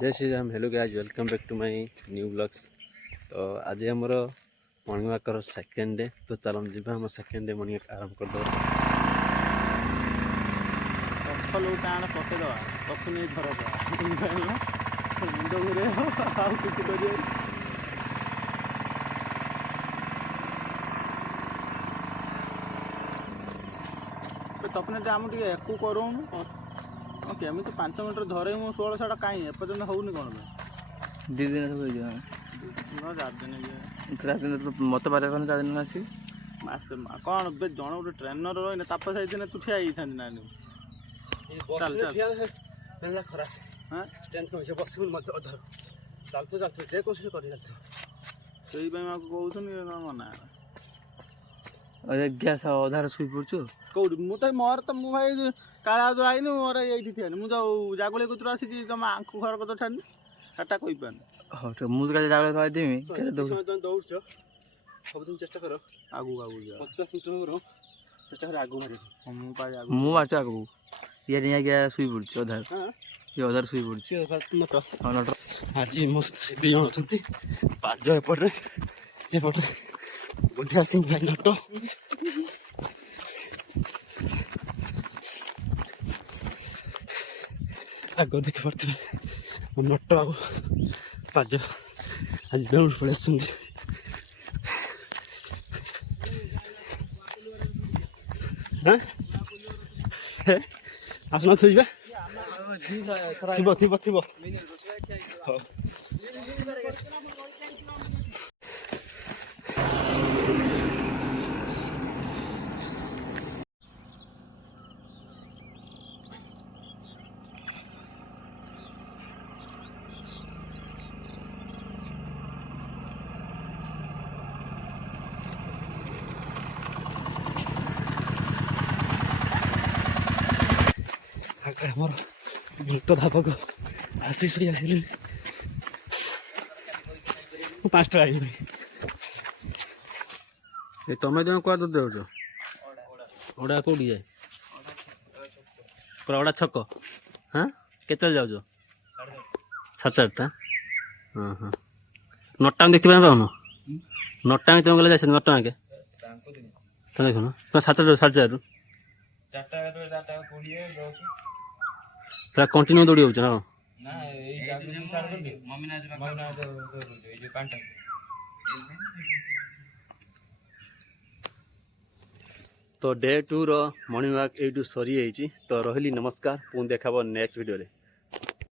जय Shri Ram. Hello guys, welcome back to my new blogs. तो आज आमर मॉर्निंग वॉक सेकेंड डे। तो चलो जी आम सेकेंड डे मॉर्निंग वॉक आरंभ कर तपने आम टे एकू करूँ केमी 5 मिनट धरे मु 1600 कहीं एपर्तंत होनी कौन दी दिन सब हो 4 दिन 4 दिन तो मत पारे 4 दिन आसी कौन बे जन गोटे ट्रेनर रही तापस दिन तू ठिया ना चल चल खरा स्ट्रेंथ कम बस चलते चलते जे कोशिश कर से कहते मना गैस अधार शुई पड़छु कौटी मुझे मोर तो मु भाई काला आईनी मोर ये ठिया मुझे जागुले कुतर आसिक तुम आंखू घर कत छाड़ी सेटा कही पार हाँ तो मुझे जागले देमी दौड़ सब चेष्टा कर आगू आगू जा 50 मीटर चेष्टा कर आगू मारे मु मार्च आगू ये नहीं गया शुई पड़छु अधार ये अधार शुई पड़छु आज मो दी जन अच्छा पाज एपटे बुद्धिया सिंह भाई नट आग देखी पारे मो नट आग पाज आज बेउड़ पड़े आसना थी थी थी थी मोर भुट धापक आशीष भाई आसिले 5 टा आई तुम जो क्या देच ओडा कौटी जाए पूरा ओडा छक हाँ केते जाऊ 7:30 हाँ हाँ नटा देखते पाऊन नटा तुम गले जाए नटा के देख ना तुम 7:30 पूरा कंटिन्यू दौड़ी हो तो डे 2 रो मॉर्निंग वॉक यू सरी तो रही नमस्कार पुणी देखा नेक्स्ट वीडियो रे।